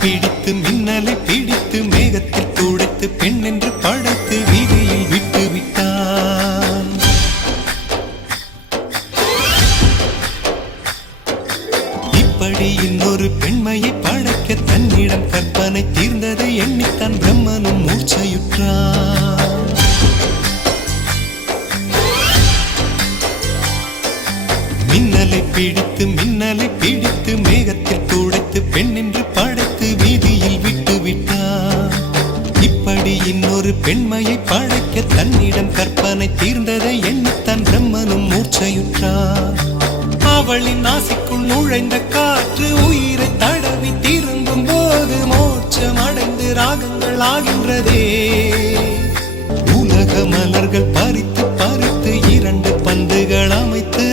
பிடித்து மின்னலை பிடித்து மேகத்தில் துடைத்து பெண் என்று படைத்து வீதியில் விட்டு விட்டான். இப்படி இன்னொரு பெண்மையை படைக்க தன்னிடம் கற்பனை தீர்ந்ததை எண்ணித்தான் பிரம்மனும் மூர்ச்சையுற்றான். மின்னலை பிடித்து மேகத்தில் துடைத்து பெண் என்று படைத்து வீதியில் விட்டு விட்டான். இப்படி இன்னொரு பெண்மையை படைக்க தன்னிடம் கற்பனை தீர்ந்ததை எண்ணித்தான் பிரம்மனும் மூர்ச்சையுற்றான். அவளின் நாசிக்குள் நுழைந்த காற்று உயிரை தடவி திரும்பும் போது மோட்சம் அடைந்து ராகங்கள் ஆகின்றதே. உலக மலர்கள் பறித்து பறித்து இரண்டு பந்துகள் அமைத்து